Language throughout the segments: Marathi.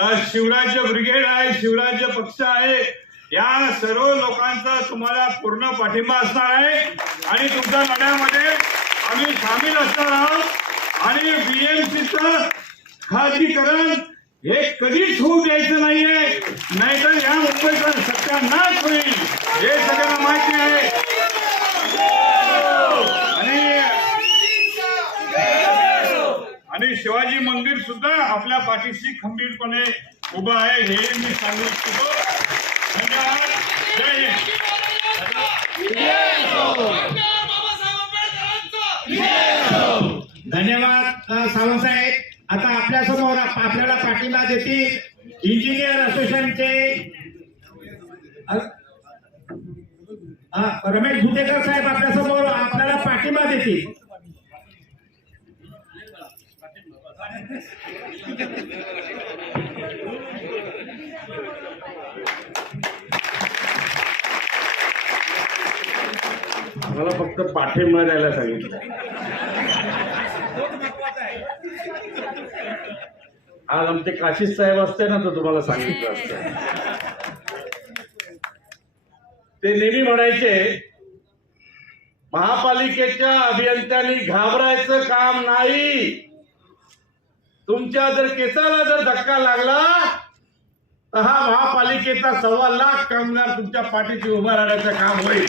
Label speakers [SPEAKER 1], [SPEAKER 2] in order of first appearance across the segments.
[SPEAKER 1] शिवराज्य ब्रिगेड आहे शिवराज्य पक्ष आहे. या सर्व लोकांचा तुम्हाला पूर्ण पाठिंबा असणार आहे. आणि तुमच्या लढ्यामध्ये आम्ही सामील असणार आहोत. आणि बीएमसीचं खाजगीकरण हे कधीच होऊ द्यायचं नाहीये. नाहीतर या मुंबईचा सत्यानाश होईल. हे सगळ्यांना माहिती आहे आणि आणि शिवाजी मंदिर सुद्धा आपल्या पाठीशी खंबीरपणे उभं आहे हे मी सांगू इच्छितो. धन्यवाद.
[SPEAKER 2] सावंतसाहेब साहेब. आता आपल्यासमोर आपल्याला पाठिंबा देतील इंजिनियर असोसिएशनचे रमेश भुतेकर साहेब आपल्यासमोर आपल्याला पाठिंबा देतील.
[SPEAKER 3] मला फक्त पाठिंबा द्यायला सांगितलं. आज आमचे काशीद साहेब असते ना तर तुम्हाला सांगितलं असत. ते नेहमी म्हणायचे महापालिकेच्या अभियंत्यांनी घाबरायचं काम नाही. तुमच्या जर केसाला जर धक्का लागला तर हा महापालिकेचा सव्वा लाख कामगार तुमच्या पाठीशी उभा राहण्याचं काम होईल.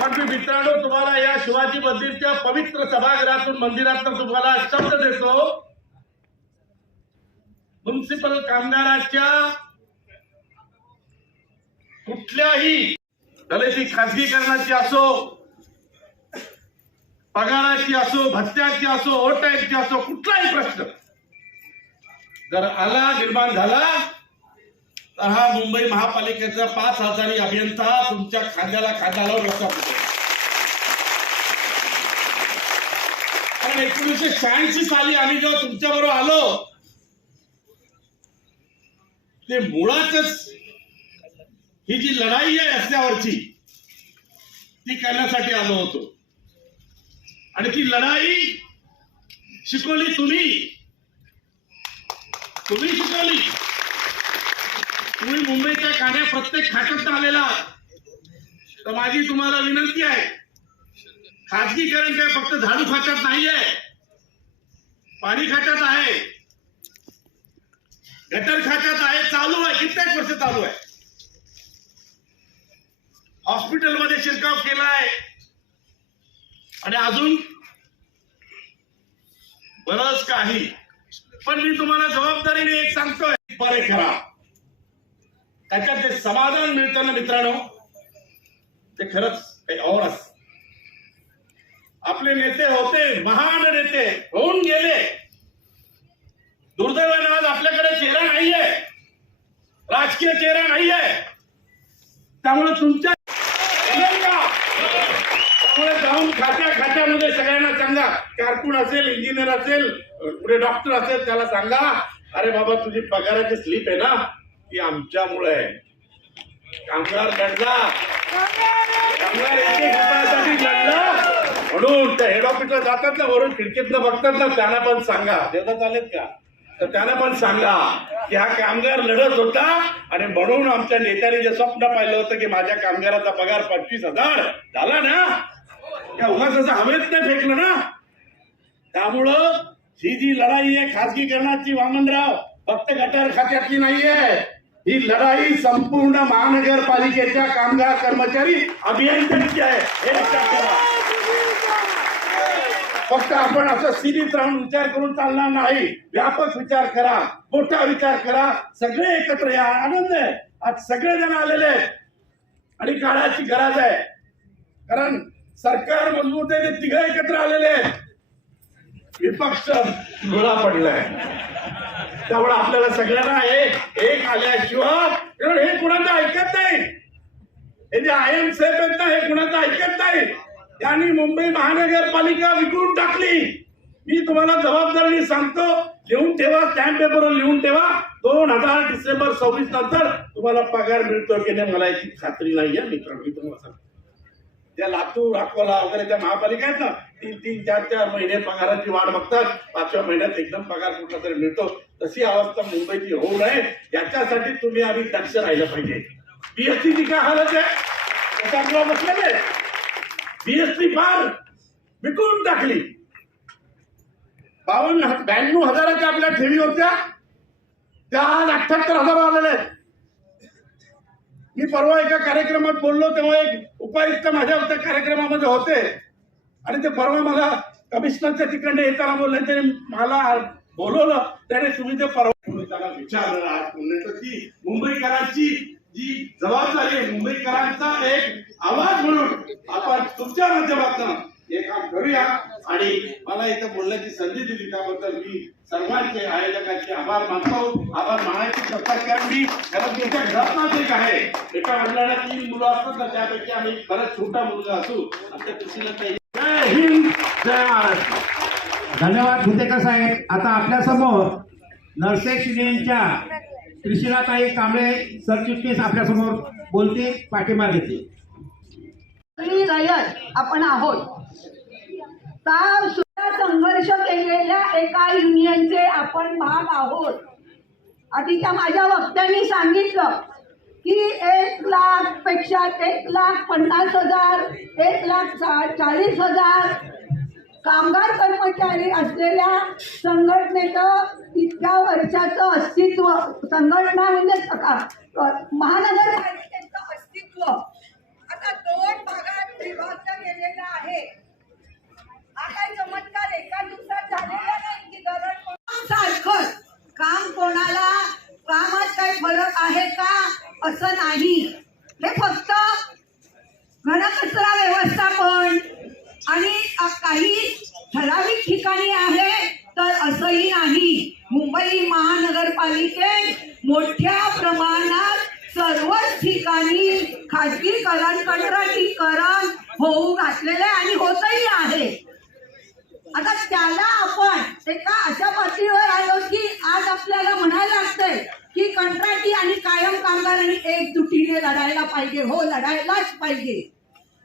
[SPEAKER 3] पण मी मित्रांनो तुम्हाला या शिवाजी मंदिरच्या पवित्र सभागृहातून मंदिरातून तुम्हाला शब्द देतो. म्युन्सिपल कामगाराच्या कुठल्याही भले ती खासगीकरणाची असो पगाराची असो भत्त्याची असो ओटायची असो कुठलाही प्रश्न. जर आला निर्माण झाला तर हा मुंबई महापालिकेचा पाच हजारी अभियंता तुमच्या खांद्याला खांदा लावून रस्ता कारण एकोणीसशे शहाऐंशी साली आम्ही जेव्हा तुमच्या बरोबर आलो ते मुळातच ही जी लढाई आहे रस्त्यावरची ती करण्यासाठी आलो होतो. आणि ती लढाई शिकवली तुम्ही. तुम्ही शिकवली. तुम्ही मुंबईच्या काड्या प्रत्येक खात्यात आलेला तर माझी तुम्हाला विनंती आहे खाजगीकरण काय फक्त झाडू खात्यात आहे पाणी खात्यात आहे गटर खात्यात आहे चालू आहे कित्येक वर्ष चालू आहे. हॉस्पिटलमध्ये शिरकाव आहे आणि अजून बरंच काही. पण मी तुम्हाला जबाबदारीने एक सांगतोय. बरे करा. त्याच्यात जे समाधान मिळतं ना मित्रांनो ते खरंच काही और असत. आपले नेते होते महान नेते होऊन गेले. दुर्दैवानं आज आपल्याकडे चेहरा नाहीये. राजकीय चेहरा नाहीये. त्यामुळे तुमच्या जमेल का? त्यामुळे जाऊन त्याच्यामध्ये सगळ्यांना सांगा. कारकून असेल इंजिनियर असेल पुढे डॉक्टर असेल त्याला सांगा. अरे बाबा तुझी पगाराची स्लिप आहे ना ती आमच्यामुळे आहे. कामगार लढला. कामगार एक एक रुपयासाठी लढला. म्हणून त्या हेड ऑफिसला जातात ना वरून खिडकीतनं बघतात ना त्यांना पण सांगा. देतात आलेत का? तर त्यांना पण सांगा की हा कामगार लढत होता आणि म्हणून आमच्या नेत्याने जे स्वप्न पाहिलं होतं की माझ्या कामगाराचा पगार पंचवीस हजार झाला ना त्या उगाच असं हवेत नाही फेकलं ना. त्यामुळं ही जी लढाई आहे खासगीकरणाची वामनराव फक्त गटार खात्यातली नाहीये. ही लढाई संपूर्ण महानगरपालिकेच्या कामगार कर्मचारी अभियंत्यांची आहे. हे लक्षात ठेवा. फक्त आपण असं सिरीत राहून विचार करून चालणार नाही. व्यापक विचार करा मोठा विचार करा. सगळे एकत्र या. आनंद आहे. आज सगळे जण आलेले आहेत. आणि काळाची गरज आहे. कारण सरकार मजबूत आहे ते तिघ एकत्र आलेले आहेत. विपक्ष गोळा पडलाय. त्यामुळे आपल्याला सगळ्यांना एक एक आल्याशिवाय कारण हे कुणाचं ऐकत नाही. हे जे आय एम सेफ आहेत ना हे कुणाचं ऐकत नाही. त्यांनी मुंबई महानगरपालिका विकून टाकली. मी तुम्हाला जबाबदारीने सांगतो लिहून ठेवा स्टॅम्प पेपरवर लिहून ठेवा. दोन हजार डिसेंबर सव्वीस नंतर तुम्हाला पगार मिळतो की नाही मला याची खात्री नाही आहे मित्रांनो मी तुम्हाला सांगतो. त्या लातूर अकोला वगैरे त्या महापालिका ना तीन तीन चार चार महिने पगाराची वाढ बघतात. पाचव्या महिन्यात एकदम पगार कुठला तरी मिळतो. तशी अवस्था मुंबईची होऊ नये. याच्यासाठी तुम्ही आम्ही दक्ष राहिलं पाहिजे. बीएसटीची काय हालत आहे? बसलेले बीएसटी फार विकून टाकली. बावन्न ब्याण्णव हजाराच्या आपल्या ठेवी होत्या त्या आज अठ्याहत्तर हजार आलेल्या आहेत. मी परवा एका कार्यक्रमात बोललो तेव्हा एक उपायुक्त माझ्या होत्या कार्यक्रमामध्ये होते. आणि ते परवा मला कमिशनरच्या तिकडनं येताना बोलले त्याने मला बोलवलं त्याने तुम्ही ते परवा त्याला विचारलं आज म्हणलं की मुंबईकरांची जी जबाबदारी मुंबईकरांचा एक आवाज म्हणून आपण तुमच्या माध्यमातून हे काम करूया. आणि मला इथं बोलण्याची संधी दिली. त्याबद्दल मी सर्वांचे आयोजकांचे आभार मानतो. आभार मानायची चर्चा केली कारण की एका घरातलाच एक आहे. एका वडिलांना तीन मुलं असतात ना त्यापैकी आम्ही बराच छोटा मुलगा असू. आमच्या कृषीला काही जय हिंद जय महाराष्ट्र.
[SPEAKER 2] धन्यवाद भुतेकर साहेब. आता आपल्यासमोर नरसेक युनियनच्या त्रिशिलाताई कांबळे सरचिटणीस आपल्यासमोर बोलतील पाठिंबा देतील.
[SPEAKER 4] रयत आपण आहोत. का सुद्धा संघर्ष केलेल्या एका युनियनचे आपण भाग आहोत. आधीच्या माझ्या वक्त्यांनी सांगितलं की एक लाखपेक्षा एक लाख पन्नास हजार एक लाख चा- चाळीस हजार कामगार कर्मचारी असलेल्या संघटनेचं इतक्या वर्षाचं अस्तित्व संघटना म्हणजे का- महानगरपालिकेचं अस्तित्व. आता दोन भागात विभागलं गेलेलं आहे. काम कोणाला कामात काही फरक आहे का? असं नाही. हे फक्त घनकचरा व्यवस्थापन आणि काही ठराविक ठिकाणी आहे तर असंही नाही. मुंबई महानगरपालिकेत मोठ्या प्रमाणात सर्वच ठिकाणी खाजगीकरण कंत्राटीकरण होऊ घातलेले आणि होतही आहे. आता त्याला आपण एका अशा पातळीवर आलो की आज आपल्याला म्हणायला लागतंय की कंत्राटी आणि कायम कामगारांनी एकजुटीने लढायला पाहिजे. हो लढायलाच पाहिजे.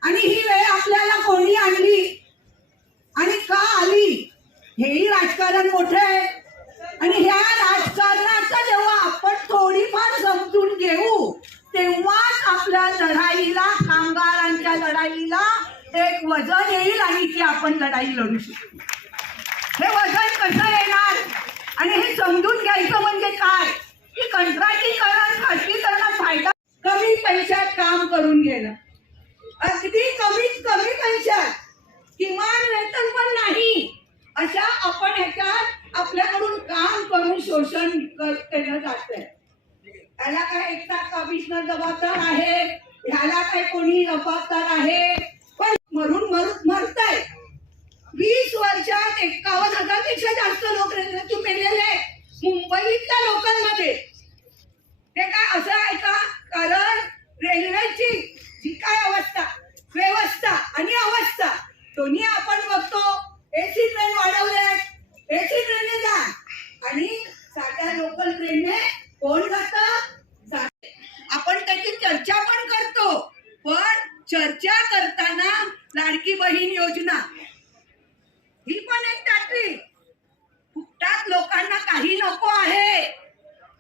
[SPEAKER 4] आणि ही वेळ आपल्याला कोणी आणली? आणि का आली? हेही राजकारण मोठं आहे. आणि ह्या राजकारणाचा जेव्हा आपण थोडीफार समजून घेऊ तेव्हाच आपल्या लढाईला कामगारांच्या लढाईला एक वजन येईल आणि ती आपण लढाई लढू शकू. हे वजन कसं येणार? आणि हे समजून घ्यायचं म्हणजे काय? की कंत्राटीकरण खाजगीकरणात फायदा कमी पैशात काम करून घेणं. अगदी कमीत कमी पैशात. किमान वेतन पण नाही. अशा आपण ह्याच्यात आपल्याकडून काम करून शोषण केलं केलं आहे त्याला काय एकटा कमिशनर जबाबदार आहे? ह्याला काय कोणी जबाबदार आहे? मरून मरून मरताय. वीस वर्षात एकावन्न हजारपेक्षा जास्त लोक रेल्वेतून मेलेले आहेत. मुंबईतल्या लोकांमध्ये. ते काय असं आहे का? कारण रेल्वेची जी काय अवस्था व्यवस्था आणि अवस्था दोन्ही आपण बघतो. एसी ट्रेन वाढवले एसी ट्रेनने जा. आणि साध्या लोकल ट्रेनने कोण जात? आपण त्याची चर्चा पण करतो. पण चर्चा करताना लाडकी बहीण योजना. ही पण एक त्यातली फुकटात लोकांना काही नको आहे.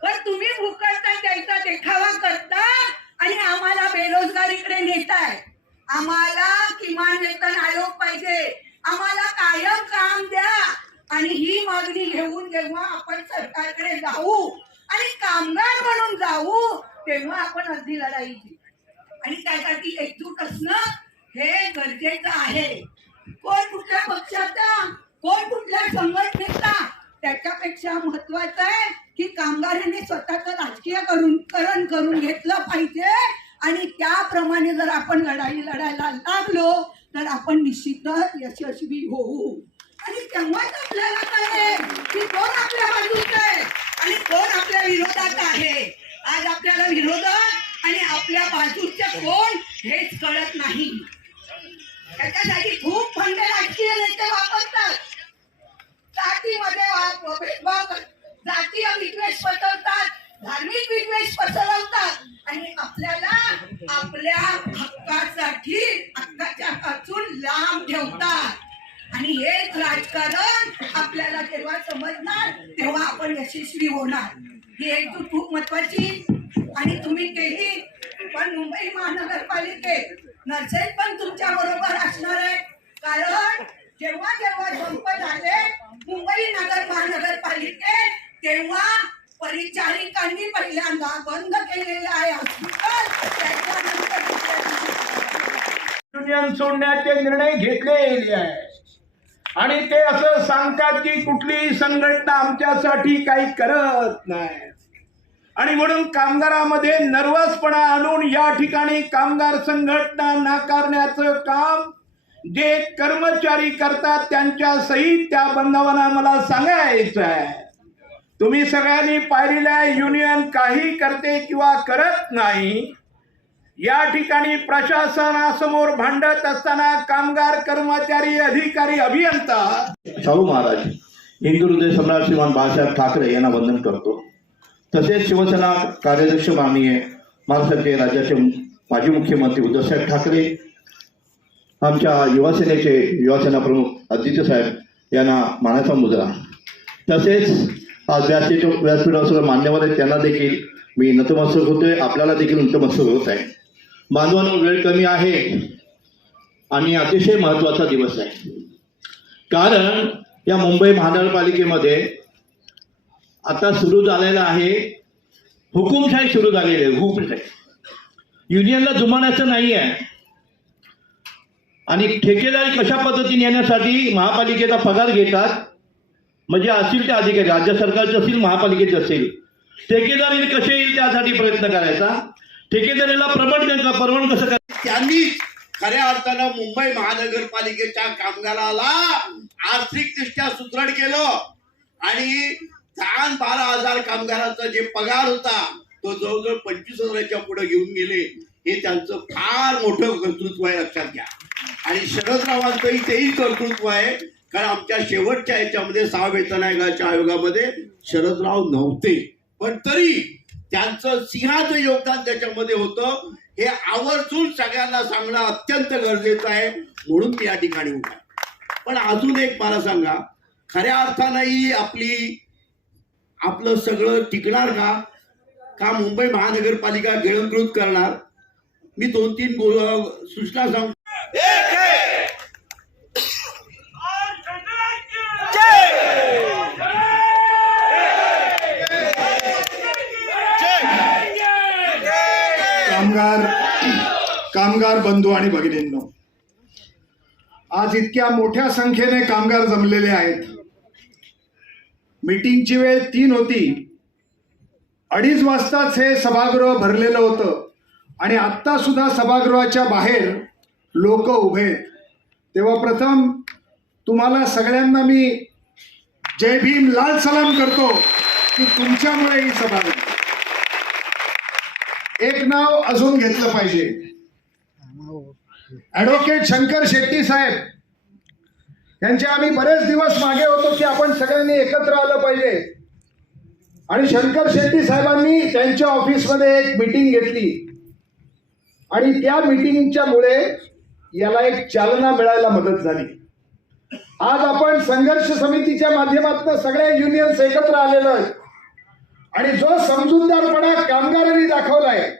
[SPEAKER 4] पण तुम्ही फुकटता त्याचा देखावा करता आणि आम्हाला बेरोजगारीकडे नेताय. आम्हाला किमान वेतन आयोग पाहिजे. आम्हाला कायम काम द्या. आणि ही मागणी घेऊन जेव्हा आपण सरकारकडे जाऊ आणि कामगार म्हणून जाऊ तेव्हा आपण अगदी लढाई आणि त्यासाठी एकजूट असणं गरजेचं आहे. कोण कुठल्या पक्षाचा कोण कुठल्या संघटनेचा त्याच्यापेक्षा महत्वाचं आहे की कामगारांनी स्वतःच राजकीय करून करण करून घेतलं पाहिजे. आणि त्याप्रमाणे जर आपण लढाई लढायला लागलो तर आपण निश्चितच यशस्वी होऊ. आणि तेव्हाच आपल्याला कळेल की कोण आपल्या बाजूचं आहे आणि कोण आपल्या विरोधात आहे. आज आपल्याला विरोधात आणि आपल्या बाजूचे कोण हेच कळत नाही. त्याच्यासाठी खूप फंड राजकीय नेते वापरतात. जातीमध्ये भेदभाव जातीय विद्वेष पसरतात धार्मिक विद्वेष पसरवतात. आणि आपल्याला आपल्या हक्कासाठी हक्काच्या पासून लांब ठेवतात. आणि हेच राजकारण आपल्याला जेव्हा समजणार तेव्हा आपण यशस्वी होणार. ही एकजूट खूप महत्वाची आणि तुम्ही केली. पण मुंबई महानगरपालिकेत नर्सेस पण तुमच्या बरोबर असणार आहे. कारण जेव्हा जेव्हा संप झाले मुंबई नगर महानगरपालिकेत तेव्हा परिचारिकांनी पहिल्यांदा बंद केलेलं आहे हॉस्पिटल त्याच्यानंतर
[SPEAKER 5] युनियन सोडण्याचे निर्णय घेतलेले आहे. आणि ते असं सांगतात की कुठलीही संघटना आमच्यासाठी काही करत नाही. आणि म्हणून कामगारामध्ये नर्वसपणा आणून या ठिकाणी कामगार संघटना नाकारण्याचं काम जे कर्मचारी करतात त्यांच्या सहित त्या बंधवांना मला सांगायचं आहे. तुम्ही सगळ्यांनी पाहिलेलं आहे युनियन काही करते किंवा करत नाही या ठिकाणी प्रशासनासमोर भांडत असताना कामगार कर्मचारी अधिकारी अभियंता
[SPEAKER 6] शाहू महाराज हिंदू हृदय सम्राट श्रीमान बाळासाहेब ठाकरे यांना वंदन करतो. तसेच शिवसेना कार्याध्यक्ष माननीय महाराष्ट्राचे राज्याचे माजी मुख्यमंत्री उद्धवसाहेब ठाकरे आमच्या युवासेनेचे युवासेना प्रमुख आदित्य साहेब यांना मानाचा मुद्रा. तसेच आज व्यासपीठ व्यासपीठावर मान्यवर आहेत त्यांना देखील मी नतमस्तक होतोय. आपल्याला देखील नतमस्तक होत आहे. बांधवांनो वेळ कमी आहे आणि अतिशय महत्त्वाचा दिवस आहे. कारण या मुंबई महानगरपालिकेमध्ये आता सुरू झालेलं आहे. हुकुमशाही सुरू झालेली आहे हुकुमशाही. युनियनला जुमानाचं नाही आहे आणि ठेकेदारी कशा पद्धतीने येण्यासाठी महापालिकेचा पगार घेतात? म्हणजे असतील ते अधिकारी राज्य सरकारचे असतील महापालिकेचे असेल. ठेकेदारी कसे येईल त्यासाठी प्रयत्न करायचा? ठेकेदारीला प्रबंध परवण कसं करायचं?
[SPEAKER 7] त्यांनी खऱ्या अर्थानं मुंबई महानगरपालिकेच्या कामगाराला आर्थिकदृष्ट्या सुदृढ केलं. आणि दहा बारा हजार कामगारांचा जे पगार होता तो जवळजवळ पंचवीस हजाराच्या पुढे घेऊन गेले. हे त्यांचं फार मोठं कर्तृत्व आहे लक्षात घ्या. आणि शरदरावांचंही तेही कर्तृत्व आहे कारण आमच्या शेवटच्या याच्यामध्ये सहा वेतन आयोगाच्या आयोगामध्ये शरदराव नव्हते. पण तरी त्यांचं सिंहाचं योगदान त्याच्यामध्ये होतं. हे आवर्जून सगळ्यांना सांगणं अत्यंत गरजेचं आहे म्हणून मी या ठिकाणी उभा पण अजून एक मला सांगा खऱ्या अर्थानंही आपली आपलं सगळं टिकणार का? का मुंबई महानगरपालिका गिळंकृत करणार? मी दोन तीन सूचना सांग
[SPEAKER 8] कामगार कामगार बंधू आणि भगिनींनो आज इतक्या मोठ्या संख्येने कामगार जमलेले आहेत. मीटिंगची वेळ तीन होती. अडीच वाजताच हे सभागृह भरलेलं होतं. आणि आत्ता सुद्धा सभागृहाच्या बाहेर लोक उभे आहेत. तेव्हा प्रथम तुम्हाला सगळ्यांना मी जय भीम लाल सलाम करतो की तुमच्यामुळे ही सभा एक नाव अजून घेतलं पाहिजे. ऍडव्होकेट शंकर शेट्टी साहेब त्यांचे आम्ही बरेच दिवस मागे होतो की आपण सगळ्यांनी एकत्र आलं पाहिजे. आणि शंकर शेट्टी साहेबांनी त्यांच्या ऑफिसमध्ये एक मीटिंग घेतली. आणि त्या मिटिंगच्या मुळे याला एक चालना मिळायला मदत झाली. आज आपण संघर्ष समितीच्या माध्यमातून सगळ्या युनियन्स एकत्र आलेलो आहे. आणि जो समजूतदारपणा कामगारांनी दाखवलाय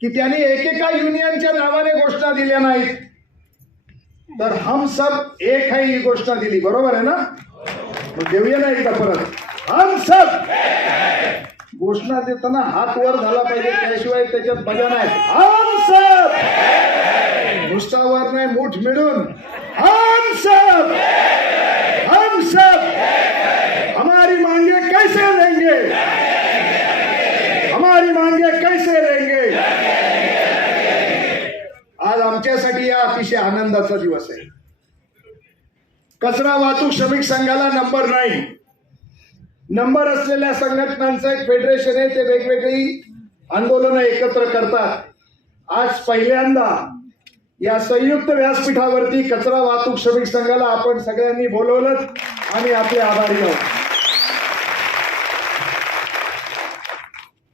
[SPEAKER 8] की त्यांनी एकेका युनियनच्या नावाने घोषणा दिल्या नाहीत. तर हम सब एक आहे ही घोषणा दिली बरोबर आहे ना? मग देऊया ना एकदा परत. हम सब घोषणा देताना हात वर झाला पाहिजे त्याशिवाय त्याच्यात मजा नाही. हम सब नुसता वर नाही मूठ मिळून. हम सब हम सब हमारी मांगे कैसे लेंगे हमारी मांगे कैसे लेंगे आज आमच्यासाठी या अतिशय आनंदाचा दिवस आहे. कचरा वाहतूक श्रमिक संघाला नंबर नाही. नंबर असलेल्या संघटनांचं एक फेडरेशन आहे ते वेगवेगळी आंदोलनं एकत्र करतात. आज पहिल्यांदा या संयुक्त व्यासपीठावरती कचरा वाहतूक श्रमिक संघाला आपण सगळ्यांनी बोलवलं आणि आपले आभारी आहोत.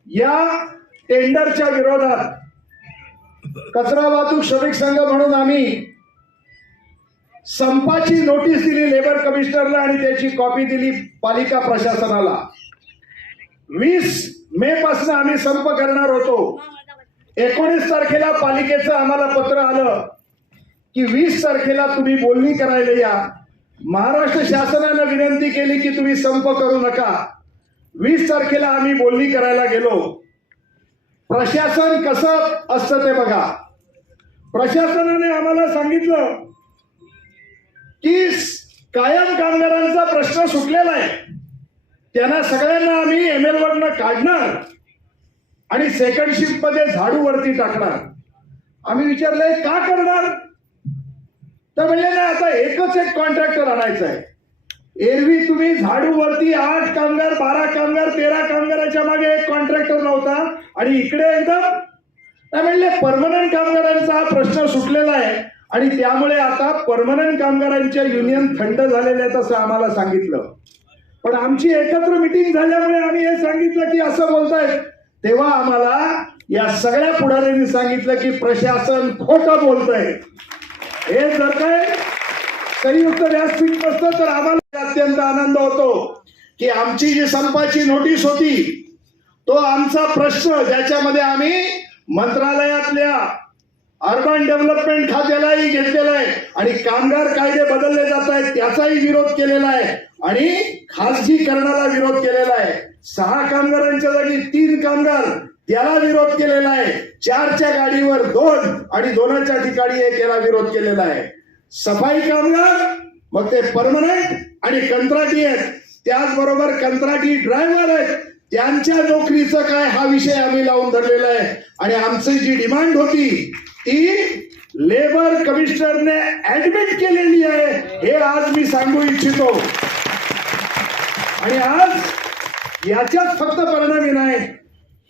[SPEAKER 8] या टेंडरच्या विरोधात कचरा वाहतूक श्रमिक संघ म्हणून आम्ही संपाची नोटीस दिली लेबर कमिशनरला आणि त्याची कॉपी दिली पालिका प्रशासनाला. वीस मे पासून आम्ही संप करणार होतो. एकोणीस तारखेला पालिकेचं आम्हाला पत्र आलं की वीस तारखेला तुम्ही बोलणी करायला या. महाराष्ट्र शासनानं विनंती केली की तुम्ही संप करू नका. वीस तारखेला आम्ही बोलणी करायला गेलो. प्रशासन कसं असतं ते बघा. प्रशासनाने आम्हाला सांगितलं की कायम कामगारांचा प्रश्न सुटलेला आहे. त्यांना सगळ्यांना आम्ही एम एल वरनं काढणार आणि सेकंड शिफ्टमध्ये झाडू वरती टाकणार. आम्ही विचारलंय का करणार? तर म्हणजे ना आता एकच एक कॉन्ट्रॅक्टर आणायचा आहे. एरवी तुम्ही झाडू वरती आठ कामगार बारा कामगार तेरा कामगाराच्या मागे एक कॉन्ट्रॅक्टर नव्हता. आणि इकडे एकदम काय म्हणले परमनंट कामगारांचा हा प्रश्न सुटलेला आहे. आणि त्यामुळे आता परमनंट कामगारांच्या युनियन थंड झालेल्या आहेत असं आम्हाला सांगितलं. पण आमची एकत्र मिटिंग झाल्यामुळे आम्ही हे सांगितलं की असं बोलतायत. तेव्हा आम्हाला या सगळ्या पुढाऱ्यांनी सांगितलं की प्रशासन खोटं बोलतंय. हे जर काय संयुक्त व्यासपीठ नसतं तर आम्हाला अत्यंत आनंद होतो की आमची जी संपाची नोटीस होती तो आमचा प्रश्न ज्याच्यामध्ये आम्ही मंत्रालयातल्या अर्बन डेव्हलपमेंट खात्यालाही घेतलेला आहे आणि कामगार कायदे बदलले जात आहेत त्याचाही विरोध केलेला आहे आणि खासगीकरणाला विरोध केलेला आहे. सहा कामगारांच्या जागी तीन कामगार त्याला विरोध केलेला आहे. चारच्या गाडीवर दोन आणि दोनाच्या ठिकाणी एक याला विरोध केलेला आहे. सफाई कामगार मग ते परमनंट आणि कंत्राटी आहेत. त्याचबरोबर कंत्राटी ड्रायव्हर आहेत. त्यांच्या नोकरीचं काय हा विषय आम्ही लावून धरलेला आहे. आणि आमची जी डिमांड होती ती लेबर कमिशनरने ऍडमिट केलेली आहे. हे आज मी सांगू इच्छितो. आणि आज याच्यात फक्त परिणामी नाही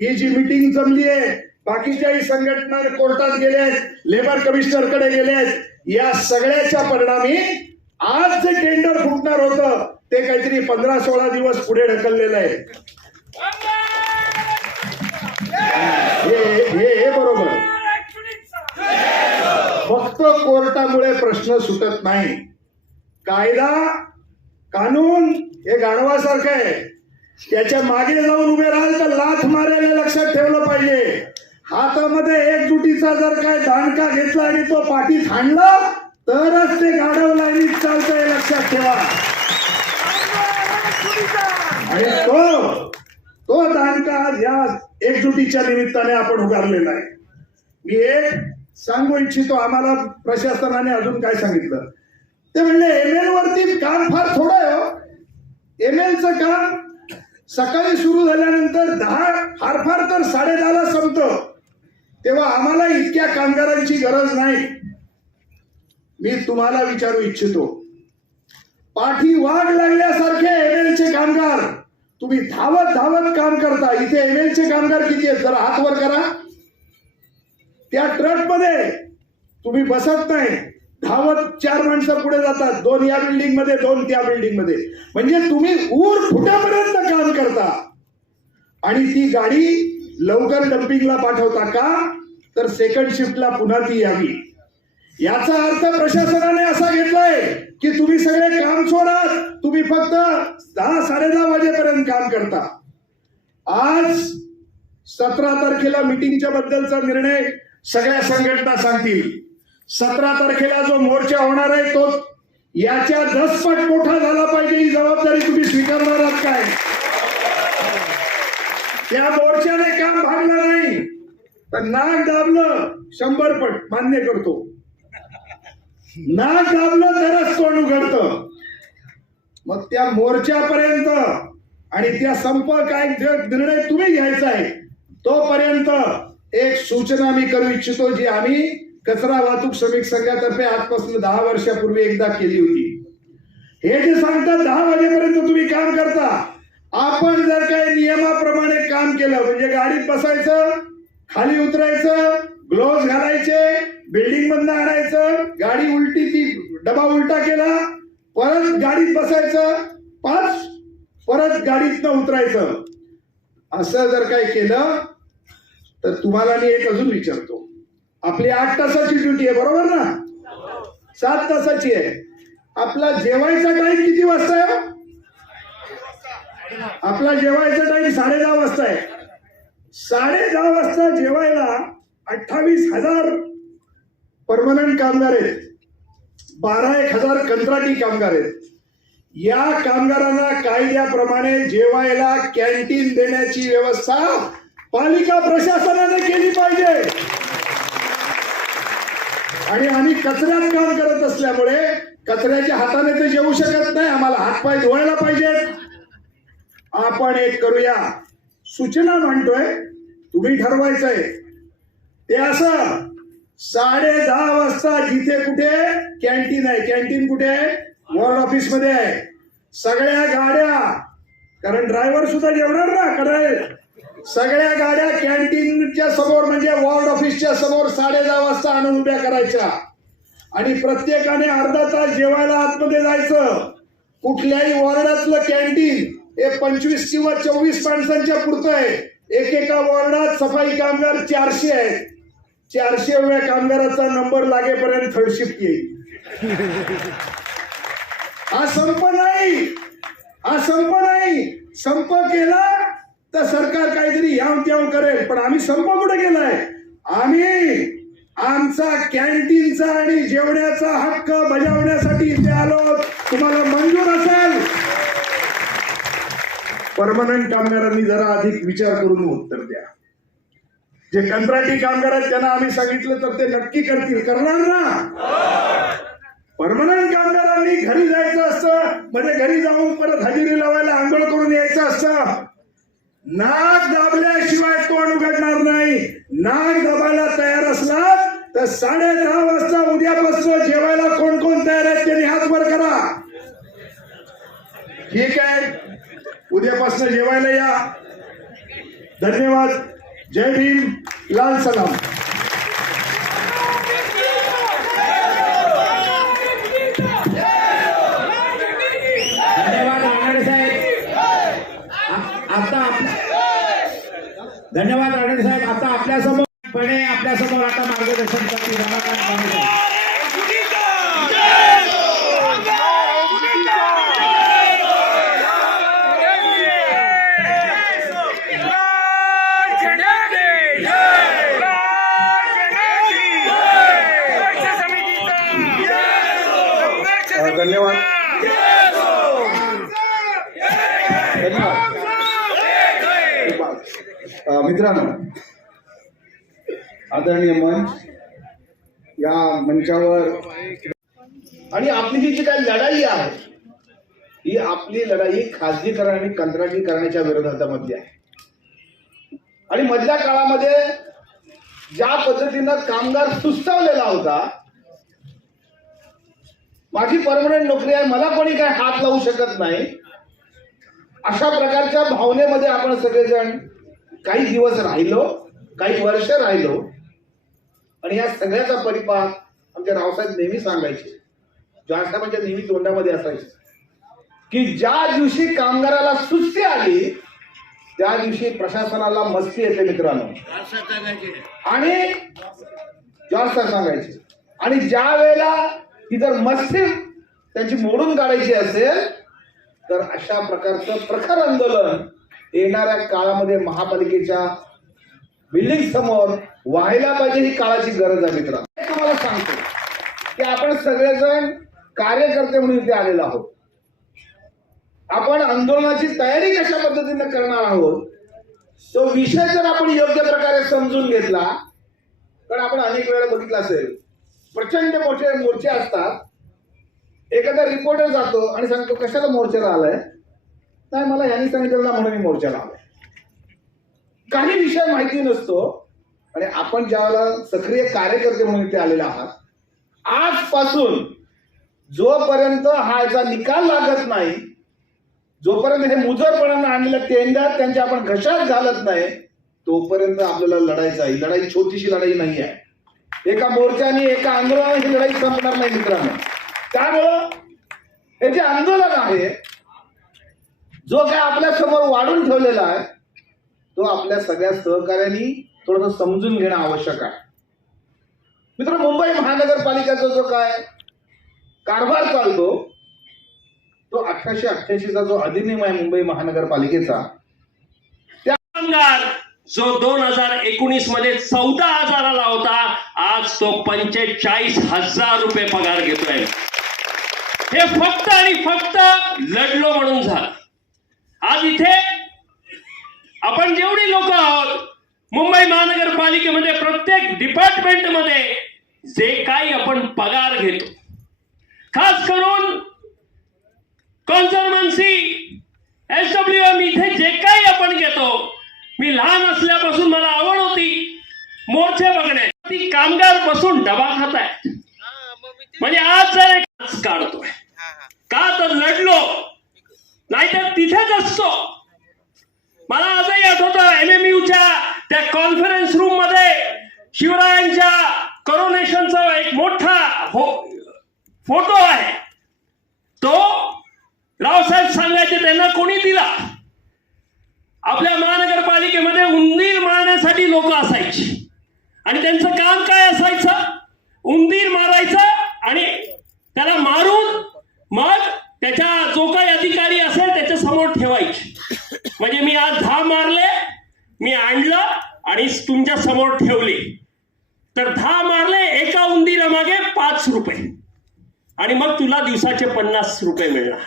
[SPEAKER 8] ही जी मिटिंग जमली आहे बाकीच्याही संघटना कोर्टात गेल्या आहेत लेबर कमिशनरकडे गेले आहेत या सगळ्याच्या परिणामी आज जे टेंडर फुटणार होतं ते काहीतरी पंधरा सोळा दिवस पुढे ढकललेलं आहे. हे हे बरोबर. फक्त कोर्टामुळे प्रश्न सुटत नाही. कायदा कानून हे गाणवासारखं आहे. त्याच्यामागे जाऊन उभे राहाल तर लाथ मारायला लक्षात ठेवलं हातामध्ये एकजुटीचा जर काय दांडका घेतला आणि तो पाठीत हाणला तरच ते गाढव आणि चालतंय लक्षात ठेवा. आणि तो तो दांडका आज या एकजुटीच्या निमित्ताने आपण उगारलेला आहे. मी एक सांगू इच्छितो आम्हाला प्रशासनाने अजून काय सांगितलं? ते म्हणले एम एल वरती काम फार थोडं आहे हो. एम च काम सकाळी सुरू झाल्यानंतर दहा फार फार तर साडे दहाला संपतं. तेव्हा आम्हाला इतक्या कामगारांची गरज नाही. मी तुम्हाला विचारू इच्छितो. पाठी वाघ लागल्यासारखे एमएलचे कामगार तुम्ही धावत धावत काम करता. इथे एमएलचे कामगार किती आहेत? जरा हात वर करा. त्या ट्रकमध्ये तुम्ही बसत नाही. धावत चार माणसं पुढे जातात. दोन या बिल्डिंगमध्ये दोन त्या बिल्डिंगमध्ये. म्हणजे तुम्ही ऊर फुटापर्यंत काम करता. आणि ती गाडी लवकर डम्पिंगला पाठवता का? तर सेकंड शिफ्टला पुन्हा ती यावी. याचा अर्थ प्रशासनाने असा घेतलाय की तुम्ही सगळे काम सोडाल तुम्ही फक्त दहा साडे दहा वाजेपर्यंत काम करता. आज सतरा तारखेला मिटिंगच्या बद्दलचा निर्णय सगळ्या संघटना सांगतील. सतरा तारखेला जो मोर्चा होणार आहे तो याच्या दसपट मोठा झाला पाहिजे ही जबाबदारी तुम्ही स्वीकारणार आहात काय? त्या मोर्चाने काम भागणार नाही. तर नाक दाबलं शंभर पट मान्य करतो. नाक दाबलं तरच तोंड उघडतं. मग त्या मोर्चापर्यंत आणि त्या संप काय निर्णय तुम्ही घ्यायचा आहे तोपर्यंत एक सूचना मी करू इच्छितो जी आम्ही कचरा वाहतूक श्रमिक संघातर्फे आजपासून दहा वर्षापूर्वी एकदा केली होती. हे जे सांगतात दहा वाजेपर्यंत तुम्ही काम करता. आपण जर काही नियमाप्रमाणे काम केलं म्हणजे गाडीत बसायचं खाली उतरायचं ग्लोव्ह घालायचे बिल्डिंग मधनं आणायचं गाडी उलटी ती डबा उलटा केला परत गाडीत बसायचं पाच परत गाडीतनं उतरायचं. असं जर काय केलं तर तुम्हाला मी एक अजून विचारतो. आपली आठ तासाची ड्युटी आहे बरोबर ना? सात तासाची आहे. आपला जेवायचा टाइम किती वाजता आहे? आपला जेवायचा टाइम साडे दहा वाजता आहे. साडे दहा वाजता जेवायला अठ्ठावीस हजार परमनंट कामगार आहेत. बारा एक हजार कंत्राटी कामगार आहेत. या कामगारांना कायद्याप्रमाणे जेवायला कॅन्टीन देण्याची व्यवस्था पालिका प्रशासनाने केली पाहिजे. आणि आम्ही कचऱ्यात काम करत असल्यामुळे कचऱ्याच्या हाताने ते जेवू शकत नाही आम्हाला हातपाय धुवायला पाहिजेत. आपण एक करूया. सूचना मांडतोय तुम्ही ठरवायचंय. ते असं साडे दहा वाजता जिथे कुठे कॅन्टीन आहे. कॅन्टीन कुठे? आहे वॉर्ड ऑफिसमध्ये आहे. सगळ्या गाड्या कारण ड्रायव्हर सुद्धा जेवणार ना करेल सगळ्या गाड्या कॅन्टीनच्या समोर म्हणजे वॉर्ड ऑफिसच्या समोर साडे दहा वाजता आणून उभ्या करायच्या. आणि प्रत्येकाने अर्धा तास जेवायला आतमध्ये जायचं. कुठल्याही वॉर्डातलं कॅन्टीन हे पंचवीस किंवा चोवीस माणसांच्या पुरतं आहे. एकेका वॉर्डात सफाई कामगार चारशे आहेत. चारशे वेळा कामगाराचा नंबर लागेपर्यंत थर्ड शिफ्ट येईल. हा संप नाही. हा संप नाही. संप केला तर सरकार काहीतरी याव त्याव करेल. पण आम्ही संप कुठे केलाय? आम्ही आमचा कॅन्टीनचा आणि जेवण्याचा हक्क बजावण्यासाठी इथे आलो. तुम्हाला मंजूर असेल. परमनंट कामगारांनी जरा अधिक विचार करून उत्तर द्या. जे कंत्राटी कामगार आहेत त्यांना आम्ही सांगितलं तर ते नक्की करतील. करणार ना? परमनंट कामगारांनी घरी जायचं असतं म्हणजे घरी जाऊन परत हजेरी लावायला आंघोळ करून यायचं असतं. नाक दाबल्याशिवाय तोंड उघडणार नाही. नाक दाबायला तयार असला तर साडे दहा वाजता उद्यापासून जेवायला कोण कोण तयार आहेत त्यांनी हात वर करा. ठीक आहे? उद्यापासून जेवायला या. धन्यवाद. जय भीम. लाल सलाम.
[SPEAKER 2] धन्यवाद राणे साहेब. आता आपल्यासमोर धन्यवाद साहेब. आता आपल्या पणे आपल्यासमोर आता मार्गदर्शन करतील.
[SPEAKER 8] मित्रांनो आदरणीय मंच या मंचावर आणि आपली जी काही लढाई आहे ही आपली लढाई खाजगीकरण आणि कंत्राटीकरणाच्या विरोधामध्ये आहे. आणि मधल्या काळामध्ये ज्या पद्धतीनं कामगार सुस्तावलेला होता माझी परमनंट नोकरी आहे मला कोणी काय हात लावू शकत नाही अशा प्रकारच्या भावनेमध्ये आपण सगळेजण काही दिवस राहिलो काही वर्ष राहिलो आणि या सगळ्याचा परिपाक आमच्या रावसाहेब नेहमी सांगायचे. जॉसाहेबांच्या नेहमी तोंडामध्ये असायचे. की ज्या दिवशी कामगाराला सुस्ती आली त्या दिवशी प्रशासनाला मस्ती येते मित्रांनो. आणि जास्त सांगायचे. आणि ज्या वेळेला ही जर मस्ती त्यांची मोडून काढायची असेल तर अशा प्रकारचं प्रखर आंदोलन येणाऱ्या काळामध्ये महापालिकेच्या बिल्डिंग समोर व्हायला पाहिजे ही काळाची गरज आहे मित्रांनो. हे तुम्हाला सांगतो की आपण सगळेजण कार्यकर्ते म्हणून इथे आलेलो आहोत. आपण आंदोलनाची तयारी कशा पद्धतीने करणार आहोत तो विषय जर आपण योग्य प्रकारे समजून घेतला तर आपण अनेक वेळा बघितलं असेल प्रचंड मोठे मोर्चे असतात. एखादा रिपोर्टर जातो आणि सांगतो कशाला मोर्चेला आलाय? नाही मला यांनी सांगितलं ना म्हणून मी मोर्चाला लावला काही विषय माहिती नसतो आणि आपण ज्यावेळेला सक्रिय कार्यकर्ते म्हणून इथे आलेले आहात आजपासून जोपर्यंत हा याचा निकाल लागत नाही जोपर्यंत हे मुजरपणानं आणलेलं टेंडर त्यांच्या आपण घशात घालत नाही तोपर्यंत आपल्याला लढायचं आहे लढाई छोटीशी लढाई नाही आहे एका मोर्चाने एका आंदोलनाने ही लढाई संपणार नाही मित्रांनो. त्यामुळं हे जे आंदोलन आहे जो काय आपल्यासमोर वाढून ठेवलेला आहे तो आपल्या सगळ्या सहकार्यांनी थोडस समजून घेणं आवश्यक आहे. मित्र मुंबई महानगरपालिकेचा जो काय कारभार चालतो तो अठराशे अठ्ठ्याऐंशीचा जो अधिनियम आहे मुंबई महानगरपालिकेचा
[SPEAKER 9] कामगार जो दोन हजार एकोणीसमध्ये चौदा हजाराला होता आज तो पंचेचाळीस हजार रुपये पगार घेतोय. हे फक्त आणि फक्त लढलो म्हणून झालं. आज इथे आपण जेवढी लोक आहोत मुंबई महानगरपालिकेमध्ये प्रत्येक डिपार्टमेंटमध्ये जे काही आपण पगार घेतो खास करून कॉन्सर्मन्सी एस डब्ल्यू एम इथे जे काही आपण घेतो मी लहान असल्यापासून मला आवड होती मोर्चे बघणे. ती कामगार बसून डबा खात आहेत म्हणजे आज जर एक आज काढतोय. का तर लढलो नाहीतर तिथेच असतो. मला आजही आठवतं एम एम यूच्या त्या कॉन्फरन्स रूममध्ये शिवरायांच्या करोनेशनचा एक मोठा हो- फोटो आहे. तो रावसाहेब सांगायचे त्यांना कोणी दिला? आपल्या महानगरपालिकेमध्ये उंदीर मारण्यासाठी लोक असायची. आणि त्यांचं काम काय असायचं? उंदीर मारायचं आणि त्याला मारून मग त्याच्या जो काही अधिकारी असेल त्याच्यासमोर ठेवायचे म्हणजे मी आज दहा मारले मी आणलं आणि तुमच्यासमोर ठेवले. तर दहा मारले एका उंदीरामागे पाच रुपये. आणि मग तुला दिवसाचे पन्नास रुपये मिळणार.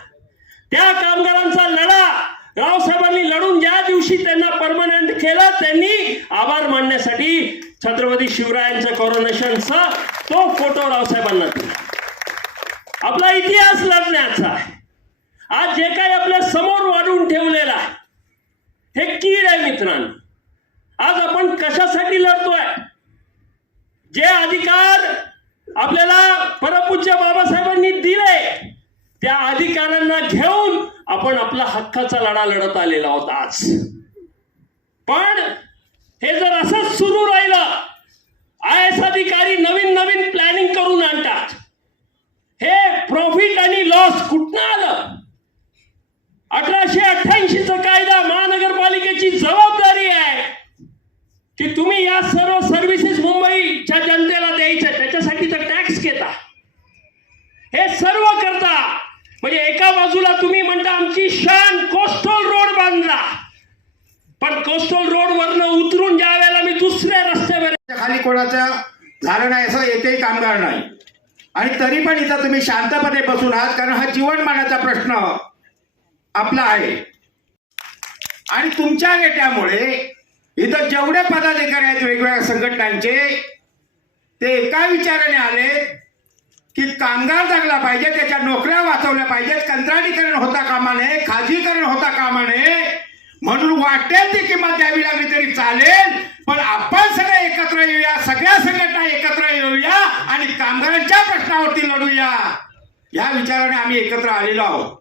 [SPEAKER 9] त्या कामगारांचा लढा रावसाहेबांनी लढून ज्या दिवशी त्यांना परमनंट केलं त्यांनी आभार मानण्यासाठी छत्रपती शिवरायांचं कॉरोनेशनचा तो फोटो रावसाहेबांना दिला. आपला इतिहास लढण्याचा आहे. आज जे काही आपल्यासमोर वाढून ठेवलेला आहे हे कीड आहे मित्रांनो. आज आपण कशासाठी लढतोय? जे अधिकार आपल्याला परपूज्य बाबासाहेबांनी दिले त्या अधिकारांना घेऊन आपण आपला हक्काचा लढा लढत आलेला होता आज. पण हे जर असंच सुरू राहिलं आय एस अधिकारी नवीन नवीन प्लॅनिंग करून आणतात. हे प्रॉफिट आणि लॉस कुठनं आलं? अठराशे अठ्ठ्याऐंशीचा कायदा महानगरपालिकेची जबाबदारी आहे. की तुम्ही या सर्व सर्व्हिसेस मुंबईच्या जनतेला द्यायच्या त्याच्यासाठी तर टॅक्स घेता. हे सर्व करता. म्हणजे एका बाजूला तुम्ही म्हणता आमची शान कोस्टल रोड बांधला. पण कोस्टल रोड वरनं उतरून ज्या वेळेला मी दुसऱ्या रस्त्यावर
[SPEAKER 5] खाली कोणाचं झालं नाही असं एकही कामगार नाही. आणि तरी पण इथं तुम्ही शांतपणे बसून आहात कारण हा जीवनमानाचा प्रश्न आपला आहे. आणि तुमच्या नेत्यामुळे इथं जेवढे पदाधिकारी आहेत वेगवेगळ्या संघटनांचे ते एका विचाराने आले की कामगार जगला पाहिजे त्याच्या नोकऱ्या वाचवल्या पाहिजेत कंत्राटीकरण होता कामा नये खाजगीकरण होता कामा नये म्हणून वाटेल ती किंमत द्यावी लागली तरी चालेल पण आपण सगळे एकत्र येऊया सगळ्या संघटना एकत्र येऊया आणि कामगारांच्या प्रश्नावरती लढूया. या विचाराने आम्ही एकत्र आलेलो आहोत.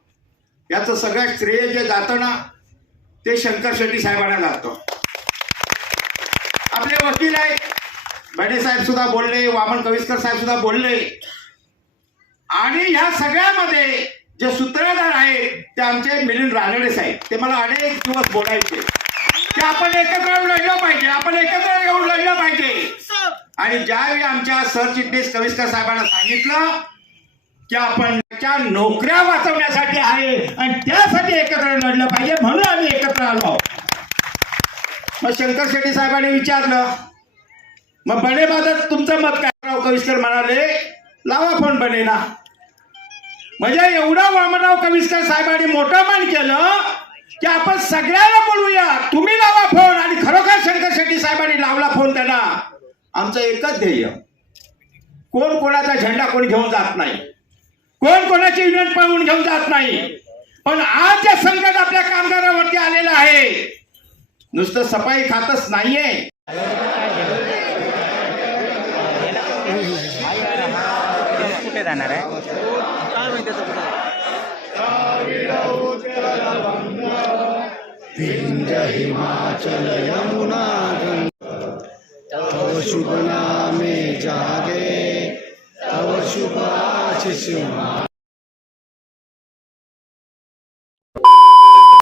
[SPEAKER 5] याचं सगळं श्रेय जे जातं ना ते शंकर शेट्टी साहेबांना जातं. आपले वकील आहेत. बडे साहेब सुद्धा बोलले वामन कविस्कर साहेब सुद्धा बोलले. आणि ह्या सगळ्यामध्ये जे सूत्रधार आहेत ते आमचे मिलिंद रानडे साहेब. ते मला अनेक दिवस बोलायचे. की आपण एकत्र येऊन लढलं पाहिजे. आपण एकत्र येऊन लढलं पाहिजे. आणि ज्यावेळी आमच्या सरचिटणीस कविस्कर साहेबांना सांगितलं की आपण त्या नोकऱ्या वाचवण्यासाठी आहे आणि त्यासाठी एकत्र लढलं पाहिजे म्हणून आम्ही एकत्र आलो आहोत. मग शंकर शेट्टी साहेबांनी विचारलं मग बने बाबत तुमचं मत काय? राव कविस्कर म्हणाले लावा फोन बनेना. म्हणजे एवढं वामनराव कविस्कर साहेबांनी मोठं मान केलं की आपण सगळ्याला बोलूया. तुम्ही लावा फोन आणि खरोखर शंकर शेट्टी साहेबांनी लावला फोन त्यांना. आमचं एकच ध्येय. कोण कोणाचा झेंडा कोण घेऊन जात नाही. कोण कोणाची युनियन पळवून घेऊन जात नाही. पण आज जे संकट आपल्या कामगारावरती आलेलं आहे नुसतं सफाई खातच नाहीये.
[SPEAKER 10] कुठे जाणार आहे?
[SPEAKER 8] तव शुभ नामे जागे तव शुभ आशिष